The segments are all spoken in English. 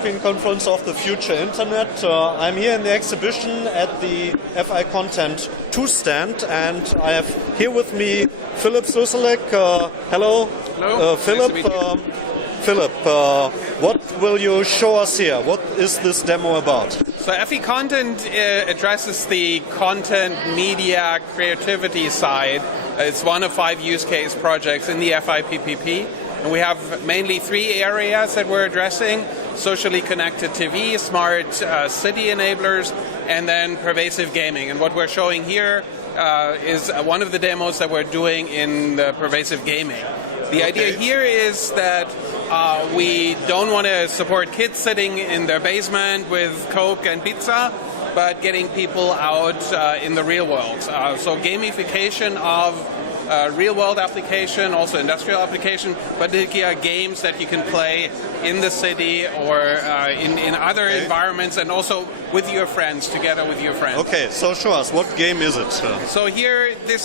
European Conference of the Future Internet. I'm here in the exhibition at the FIcontent2 stand, and I have here with me Philip Suselek. Hello. Hello. Philip. Nice to meet you. Philip, what will you show us here? What is this demo about? So FIcontent addresses the content, media, creativity side. It's one of 5 use case projects in the FI-PPP. And we have mainly 3 areas that we're addressing: socially connected TV, smart city enablers, and then pervasive gaming. And what we're showing here is one of the demos that we're doing in the pervasive gaming. The idea here is that we don't want to support kids sitting in their basement with Coke and pizza, but getting people out in the real world. So gamification of real-world application, also industrial application, but games that you can play in the city or in other environments, and also with your friends, together with your friends. Okay, so show us, what game is it? So here, the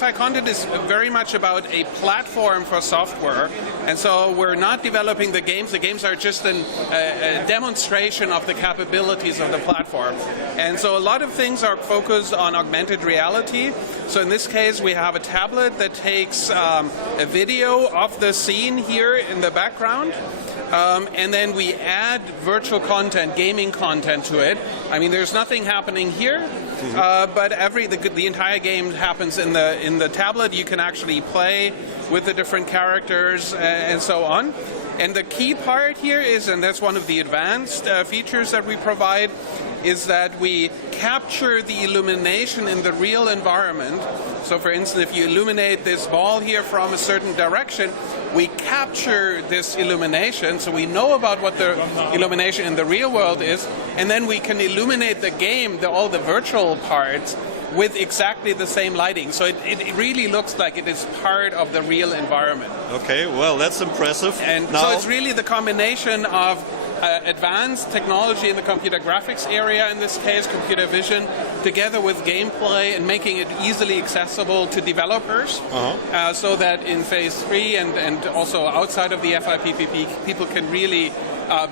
FIcontent is very much about a platform for software, and so we're not developing the games. The games are just a demonstration of the capabilities of the platform. And so a lot of things are focused on augmented reality. So in this case, we have a tablet that takes a video of the scene here in the background. And then we add virtual content, gaming content to it. I mean, there's nothing happening here, but the entire game happens in the tablet. You can actually play with the different characters and so on. And the key part here is, and that's one of the advanced features that we provide, is that we capture the illumination in the real environment. So for instance, if you illuminate this ball here from a certain direction, we capture this illumination, so we know about what the illumination in the real world is, and then we can illuminate the game, all the virtual parts, with exactly the same lighting. So it really looks like it is part of the real environment. Okay, well, that's impressive. And now, so it's really the combination of advanced technology in the computer graphics area, in this case computer vision, together with gameplay and making it easily accessible to developers, so that in phase 3 and also outside of the FI-PPP, people can really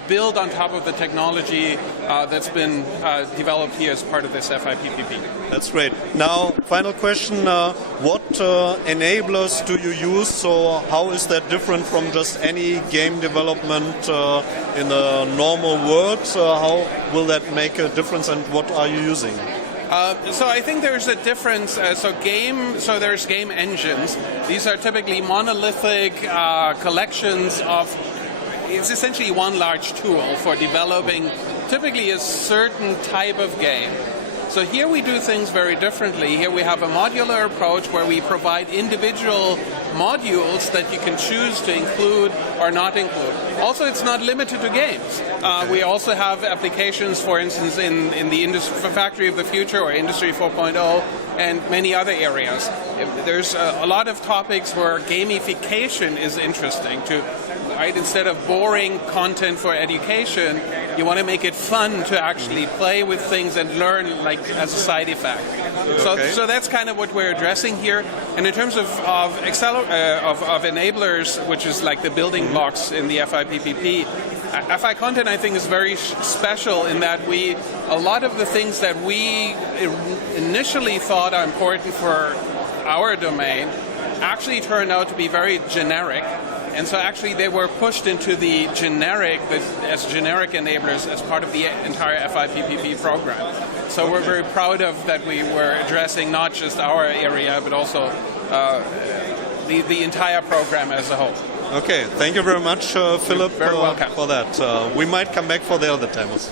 build on top of the technology that's been developed here as part of this FI-PPP. That's great. Now, final question, what enablers do you use? So how is that different from just any game development in the normal world? How will that make a difference, and what are you using? So I think there's a difference. So there's game engines. These are typically monolithic collections of. It's essentially one large tool for developing typically a certain type of game. So here we do things very differently. Here we have a modular approach where we provide individual modules that you can choose to include or not include. Also, it's not limited to games. We also have applications, for instance, in the factory of the future or Industry 4.0 and many other areas. There's a lot of topics where gamification is interesting to. Right? Instead of boring content for education, you want to make it fun to actually play with things and learn, like as a side effect. So that's kind of what we're addressing here. And in terms of enablers, which is like the building blocks in the FI-PPP, FIcontent, I think, is very special in that a lot of the things that we initially thought are important for our domain actually turned out to be very generic. And so actually they were pushed into the generic enablers as part of the entire FI-PPP program. So we're very proud of that we were addressing not just our area, but also the entire program as a whole. Okay, thank you very much, Philip, You're very welcome. for that. We might come back for the other demos.